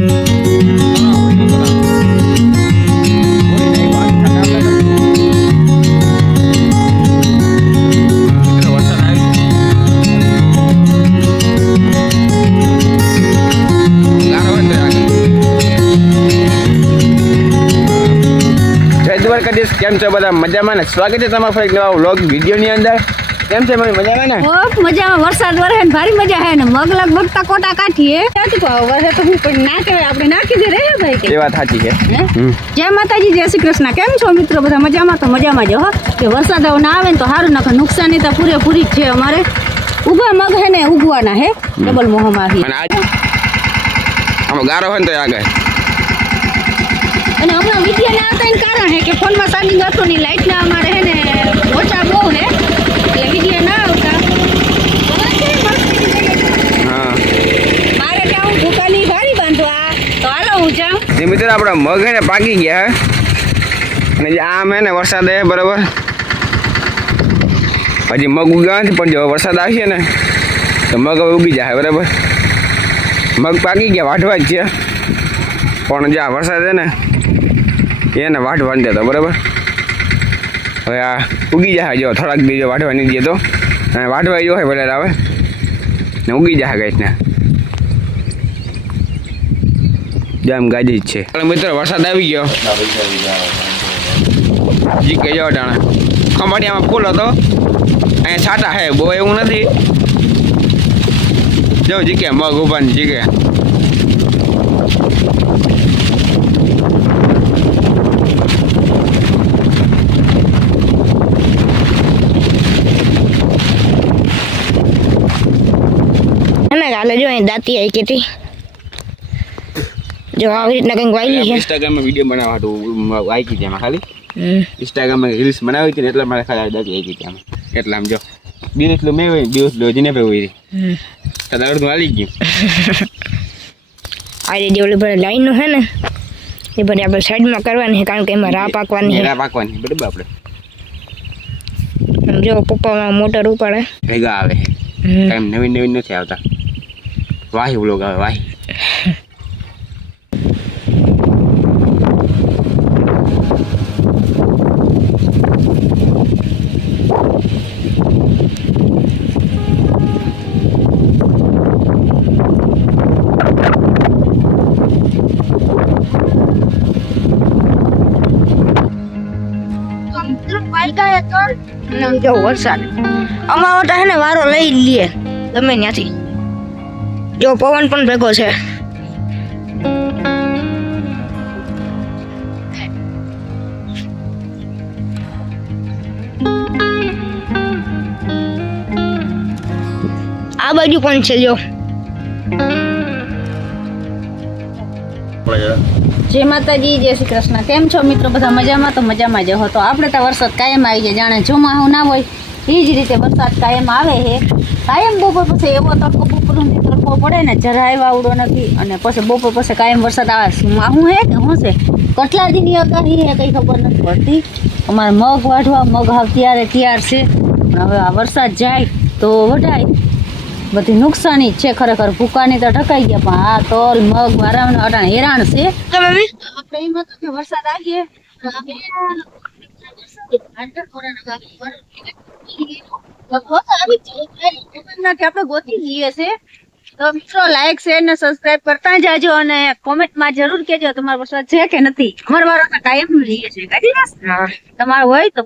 જય દ્વારકાધીશ કેમ છો બધા મજામાં ને સ્વાગત છે તમારા ફરી એક નવા વ્લોગ વિડીયોની અંદર કેમ છે મને મજામાં ને? ઓ મજામાં. વરસાદ વરહે ને ભારી મજા હે ને. મગ લગભગ તા કોટા કાઢીએ ક્યાંથી તો વરસે તો હું પણ ના કહેવાય. આપણે નાખી દે રે ભાઈ કે. એ વાત સાચી છે. જય માતાજી જય શ્રી કૃષ્ણ. કેમ છો મિત્રો બધા? મજામાં તો મજામાં જ હો? કે વરસાદ આવો ના આવે ને તો સારું નકર નુકસાની તો પૂરેપૂરી જ છે અમારે. ઊભા મગ હે ને ઉગવાના હે. ડબલ મોહમાં આવી. અને આમાં ગારો હોય ને તો આગળ અને હમણાં વિદ્યા ના હતા કારણ હે કે ફોનમાં ચાલી હતું ની લાઈટ ના અમારે હે ને ઓછા બહુ હે એટલે વિદ્યા ના આવતા ખબર છે મસ્ત હા મારે ત્યાં હું દુકાનની ભારી બાંધવા તો હાલો હું જાઉં જે મિત્રો, આપણા મગ હે ને પાકી ગયા હે. અને જે આમ હે ને વરસાદ હે, બરાબર? હજી મગ ઉગ્યા નથી, પણ જો વરસાદ આવશે ને, તો મગ હવે ઉગી જાય, બરાબર? મગ પાકી ગયા, વાઢવા જ છે. પણ જે આ વરસાદ છે ને, એને વાઢવા નથી દેતો, બરાબર? હવે આ ઉગી જાય, જો થોડાક બીજો વાઢવા નહીં દેતો. અને વાઢવા જો હોય ભલે આવે. ને ઉગી જાય કઈ ને. જામ ગાડી જ છે. અને મિત્રો વરસાદ આવી ગયો. જી કે જો ટાણે ખંભાળિયામાં ફૂલ હતો. અહીંયા છાટા હે બહુ એવું નથી. જો જીકે મગ ઊભા જીકે અને કાલે જો અહીં દાંતી આવી કે હતી જો આવી રીતના કંઈક વાયલી છે. ઇન્સ્ટાગ્રામમાં વીડિયો બનાવવા હતું આવી હતી એમાં ખાલી. ઇન્સ્ટાગ્રામમાં રીલ્સ બનાવી હતી ને એટલે મારે ખાલી દાદી આવી હતી આમાં એટલે આમ જો લો મેં હોય દિવસ લો હજી ને ભાઈ હોય. તો અડધું હાલી ગયું. આ ઓલી લાઈનનું છે ને એ બધી આપણે સાઈડમાં કરવાની છે કારણ કે એમાં રા પાકવાની છે. મેરા પાકવાની બરાબર આપણે. જો પપ્પામાં મોટર ઉપાડે. ભેગા આવે છે. નવીન નવીન નથી આવતા. વાહી વ્લોગ આવે વાહી. અને જો વરસાદ. અમારો છે ને વારો લઈ લઈએ ગમે ત્યાંથી. જો પવન પણ ભેગો છે. આ બાજુ પણ છે જો જય માતાજી, જય શ્રી કૃષ્ણ. કેમ છો મિત્રો? બધા મજામાં? તો મજામાં જ હો. તો આપણે તો વરસાદ કાયમ આવી જાય જાણે ચોમાસું ના હોય એ જ રીતે વરસાદ કાયમ આવે છે. કાયમ બપોર પછી એવો તડકો બપોરથી તડકો પડે ને જરાય વાવડો નથી. અને પછી બપોર પછી કાયમ વરસાદ આવે. માહું હે કે શું છે? કેટલા દીની આગાહી હે કંઈ ખબર નથી પડતી. અમારે મગ વાઢવા, મગ હાવ ત્યારે તૈયાર છે. હવે આ વરસાદ જાય તો વઢાય બધી નુકસાની જ છે ખરેખર. ભૂકાની તો ઢકાઈ ગયા પણ આ તલ મગ મારા અટાણ હેરાન છે. આપણે એમ હતું કે વરસાદ આવીએ આપણે ગોતી જઈએ છે. તો મિત્રો લાઈક શેર ને સબસ્ક્રાઇબ કરતા જાજો અને કોમેન્ટમાં જરૂર કેજો તમારો વરસાદ છે કે નથી. અમારો વારો કાયમ રહીએ છે તમારો હોય તો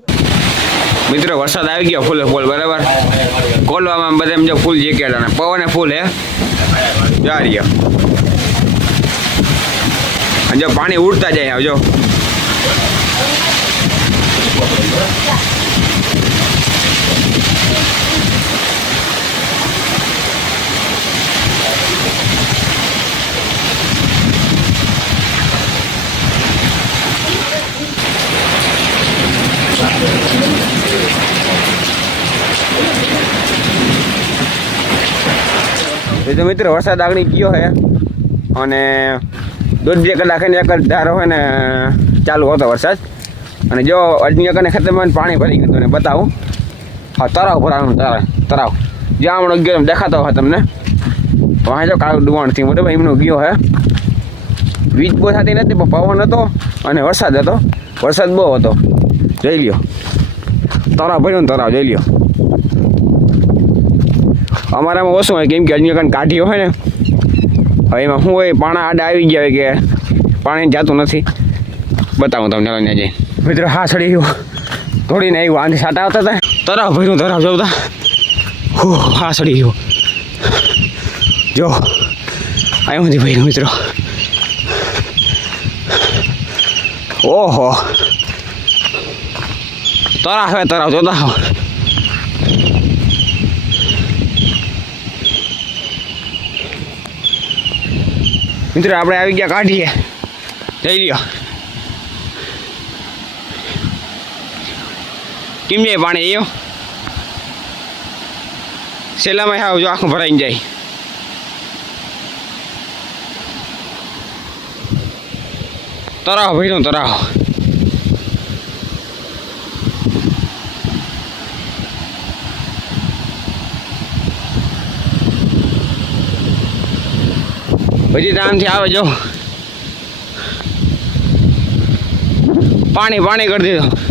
મિત્રો, વરસાદ આવી ગયો ફૂલે ફૂલ, બરાબર? કોલવામાં બધા એમ જો ફૂલ જીકેટ અને પવને ફૂલ, હે? જા રહ્યો જો પાણી ઉડતા જાય, આવજો. તો મિત્ર, વરસાદ આગળ ગયો છે અને દોઢ બે કલાક એક જ ધારો હોય ને, ચાલુ હતો વરસાદ. અને જો અજની કને ખેતરમાં પાણી ભરી ગયું ને બતાવું. હા, તરાવ ભરાવાનું તરાવ. તરાવ જ્યાં હમણાં ગયો દેખાતો હોય તમને. વાંહે જો કાળું ડુવાણથી ભાઈ એમનો ગયો હે વીજ બહુ થતી નથી, પણ પવન હતો અને વરસાદ હતો. વરસાદ બહુ હતો. જોઈ લ્યો. તળાવ ભર્યો ને તળાવ જોઈ લ્યો. અમારામાં ઓછું હોય કેમ કે અન્ય કાંઈ કાઢીઓ હોય ને. હવે એમાં શું હોય પાણા આડા આવી ગયા હોય કે પાણી જાતું નથી. બતાવું તમને ચાલો જઈ મિત્રો હા સડી ગયો. થોડીને આવ્યું આંધી સાટા આવતા હતા. તરાવ ભર્યું તરાવ જોતા હો હા સડી ગયો. જો આવ્યું નથી ભાઈ મિત્રો. ઓહો. તરાવ હવે તરાવ જોતા મિત્રો, આપણે આવી ગયા કાઢીએ. જઈ લ્યો. કેમ જાય પાણી એયો સેલામાં આવ જો આખું ભરાઈને જાય. તરાવ ભર્યું તરાવ પછી ત્યાંથી આવે જો. પાણી પાણી કરી દીધું.